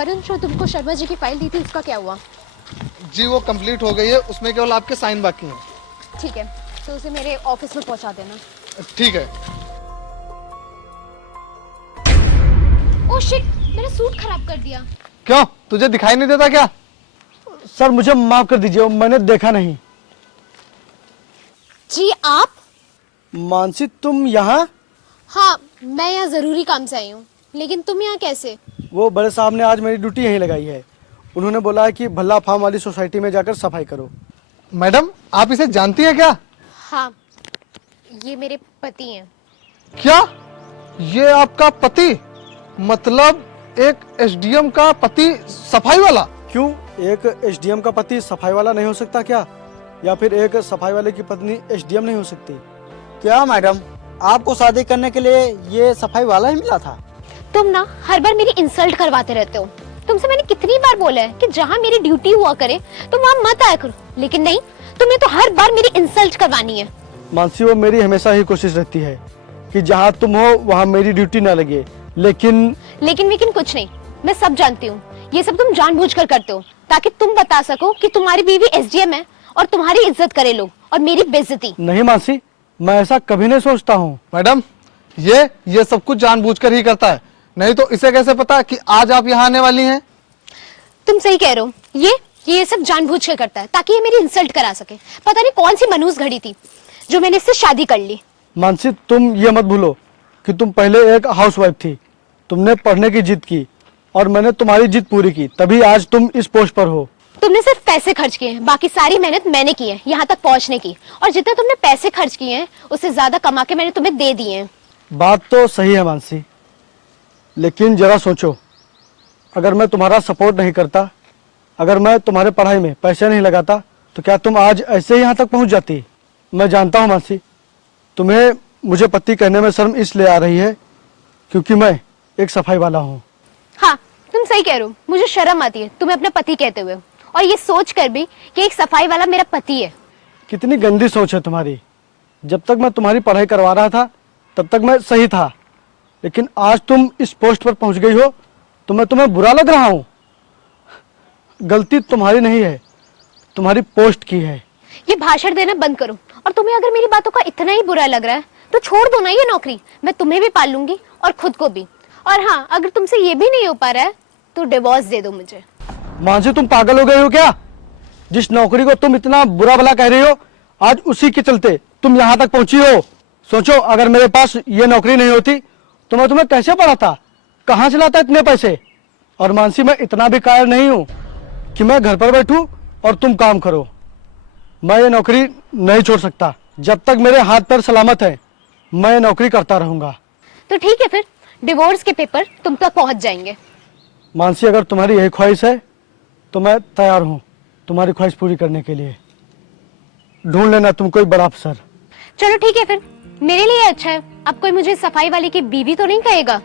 वरुण, जो तुमको शर्मा जी की फाइल दी थी उसका क्या हुआ? जी वो कंप्लीट हो गई है, उसमें केवल आपके साइन बाकी हैं। ठीक है, तो उसे मेरे ऑफिस में पहुंचा देना। ठीक है। ओह शिट, मेरा सूट खराब कर दिया। क्यों, तुझे दिखाई नहीं देता क्या? सर मुझे माफ कर दीजिए, मैंने देखा नहीं। जी आप? मानसी तुम यहाँ? हाँ, मैं यहाँ जरूरी काम से आई हूँ, लेकिन तुम यहाँ कैसे? वो बड़े साहब ने आज मेरी ड्यूटी यहीं लगाई है। उन्होंने बोला है कि भल्ला फार्म वाली सोसाइटी में जाकर सफाई करो। मैडम, आप इसे जानती हैं क्या? हाँ, ये मेरे पति हैं। क्या, ये आपका पति? मतलब एक एसडीएम का पति सफाई वाला? क्यों, एक एसडीएम का पति सफाई वाला नहीं हो सकता क्या? या फिर एक सफाई वाले की पत्नी एसडीएम नहीं हो सकती? क्या मैडम, आपको शादी करने के लिए ये सफाई वाला ही मिला था? तुम ना हर बार मेरी इंसल्ट करवाते रहते हो। तुमसे मैंने कितनी बार बोला है कि जहाँ मेरी ड्यूटी हुआ करे तुम वहाँ मत आया करो, लेकिन नहीं, तुम्हें तो हर बार मेरी इंसल्ट करवानी है। मानसी, वो मेरी हमेशा ही कोशिश रहती है कि जहाँ तुम हो वहाँ मेरी ड्यूटी ना लगे, लेकिन कुछ नहीं, मैं सब जानती हूँ। ये सब तुम जानबूझकर करते हो ताकि तुम बता सको कि तुम्हारी बीवी एसडीएम है और तुम्हारी इज्जत करे लोग और मेरी बेइज्जती। नहीं मानसी, मैं ऐसा कभी नहीं सोचता हूँ। मैडम, ये सब कुछ जानबूझकर ही करता है, नहीं तो इसे कैसे पता कि आज आप यहाँ आने वाली हैं? तुम सही कह रहे हो, ये सब जानबूझ कर करता है ताकि ये मेरी इंसल्ट करा सके। पता नहीं कौन सी मनहूस घड़ी थी जो मैंने इससे शादी कर ली। मानसी, तुम ये मत भूलो कि तुम पहले एक हाउसवाइफ थी। तुमने पढ़ने की जिद की और मैंने तुम्हारी जिद पूरी की, तभी आज तुम इस पोस्ट पर हो। तुमने सिर्फ पैसे खर्च किए हैं, बाकी सारी मेहनत मैंने की है यहाँ तक पहुँचने की। और जितना तुमने पैसे खर्च किए हैं उससे ज्यादा कमा के मैंने तुम्हें दे दिए हैं। बात तो सही है मानसी, लेकिन जरा सोचो, अगर मैं तुम्हारा सपोर्ट नहीं करता, अगर मैं तुम्हारे पढ़ाई में पैसे नहीं लगाता, तो क्या तुम आज ऐसे ही यहाँ तक पहुँच जाती? मैं जानता हूँ मानसी, तुम्हें मुझे पति कहने में शर्म इसलिए आ रही है क्योंकि मैं एक सफाई वाला हूँ। हाँ, तुम सही कह रहे हो, मुझे शर्म आती है तुम्हें अपना पति कहते हुए, और ये सोच कर भी कि एक सफाई वाला मेरा पति है। कितनी गंदी सोच है तुम्हारी। जब तक मैं तुम्हारी पढ़ाई करवा रहा था तब तक मैं सही था, लेकिन आज तुम इस पोस्ट पर पहुंच गई हो तो मैं तुम्हें बुरा लग रहा हूँ। गलती तुम्हारी नहीं है, तुम्हारी पोस्ट की है। ये भाषण देना बंद करो, और तुम्हें अगर मेरी बातों का इतना ही बुरा लग रहा है तो छोड़ दो ना ये नौकरी। मैं तुम्हें भी पाल लूंगी और खुद को भी। और हाँ, अगर तुमसे ये भी नहीं हो पा रहा है तो डिवोर्स दे दो मुझे। मानसी, तुम पागल हो गई हो क्या? जिस नौकरी को तुम इतना बुरा भला कह रही हो, आज उसी के चलते तुम यहाँ तक पहुंची हो। सोचो, अगर मेरे पास ये नौकरी नहीं होती तो मैं तुम्हें कैसे पढ़ाता, कहाँ से लाता इतने पैसे? और मानसी, मैं इतना भी कायर नहीं हूँ कि मैं घर पर बैठूं और तुम काम करो। मैं ये नौकरी नहीं छोड़ सकता। जब तक मेरे हाथ पैर सलामत है मैं ये नौकरी करता रहूंगा। तो ठीक है, फिर डिवोर्स के पेपर तुम तक पहुंच जाएंगे। मानसी, अगर तुम्हारी यही ख्वाहिश है तो मैं तैयार हूँ तुम्हारी ख्वाहिश पूरी करने के लिए। ढूंढ लेना तुम कोई बड़ा अफसर। चलो ठीक है, फिर मेरे लिए अच्छा है, अब कोई मुझे सफाई वाले की बीवी तो नहीं कहेगा।